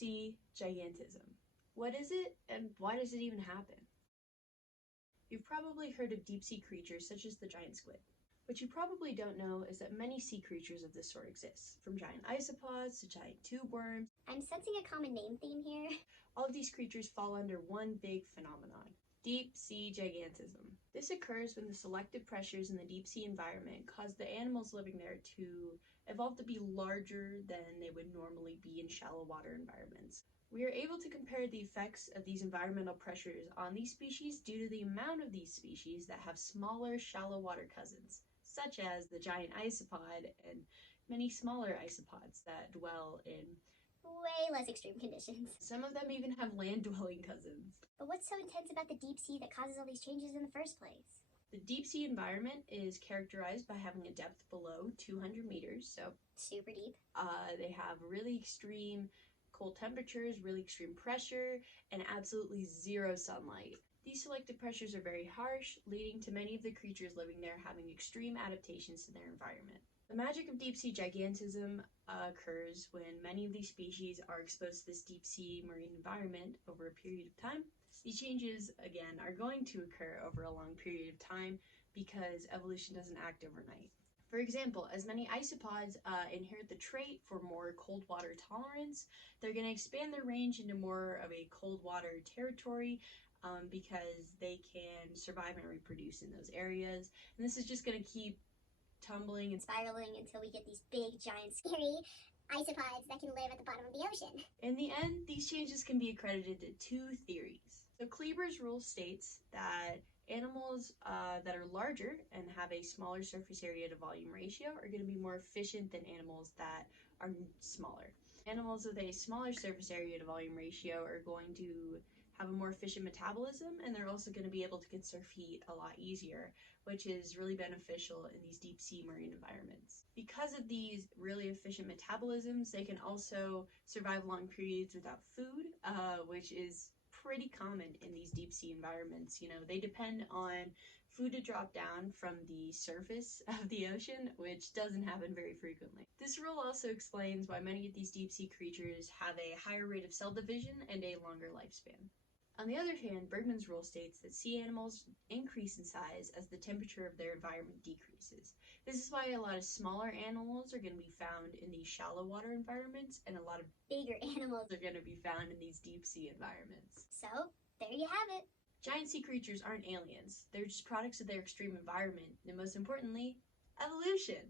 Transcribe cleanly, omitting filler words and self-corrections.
Sea Gigantism. What is it, and why does it even happen? You've probably heard of deep-sea creatures such as the giant squid. What you probably don't know is that many sea creatures of this sort exist, from giant isopods to giant tube worms. I'm sensing a common name theme here. All of these creatures fall under one big phenomenon: deep sea gigantism. This occurs when the selective pressures in the deep sea environment cause the animals living there to evolve to be larger than they would normally be in shallow water environments. We are able to compare the effects of these environmental pressures on these species due to the amount of these species that have smaller shallow water cousins, such as the giant isopod and many smaller isopods that dwell in Way less extreme conditions. some of them even have land-dwelling cousins. But what's so intense about the deep sea that causes all these changes in the first place? The deep sea environment is characterized by having a depth below 200 meters, so Super deep. they have really extreme cold temperatures, really extreme pressure, and absolutely zero sunlight. These selective pressures are very harsh, leading to many of the creatures living there having extreme adaptations to their environment. The magic of deep sea gigantism occurs when many of these species are exposed to this deep sea marine environment over a period of time. These changes, again, are going to occur over a long period of time because evolution doesn't act overnight. For example, as many isopods inherit the trait for more cold water tolerance, they're going to expand their range into more of a cold water territory because they can survive and reproduce in those areas. And this is just going to keep tumbling and Spiraling until we get these big, giant, scary isopods that can live at the bottom of the ocean. In the end, these changes can be accredited to two theories. So Kleber's rule states that animals that are larger and have a smaller surface area to volume ratio are going to be more efficient than animals that are smaller. Animals with a smaller surface area to volume ratio are going to have a more efficient metabolism, and they're also going to be able to conserve heat a lot easier, which is really beneficial in these deep sea marine environments. Because of these really efficient metabolisms, they can also survive long periods without food, which is pretty common in these deep sea environments. You know, they depend on food to drop down from the surface of the ocean, which doesn't happen very frequently. This rule also explains why many of these deep sea creatures have a higher rate of cell division and a longer lifespan. On the other hand, Bergman's rule states that sea animals increase in size as the temperature of their environment decreases. This is why a lot of smaller animals are going to be found in these shallow water environments, and a lot of Bigger animals are going to be found in these deep sea environments. So, there you have it. Giant sea creatures aren't aliens. They're just products of their extreme environment, and most importantly, evolution.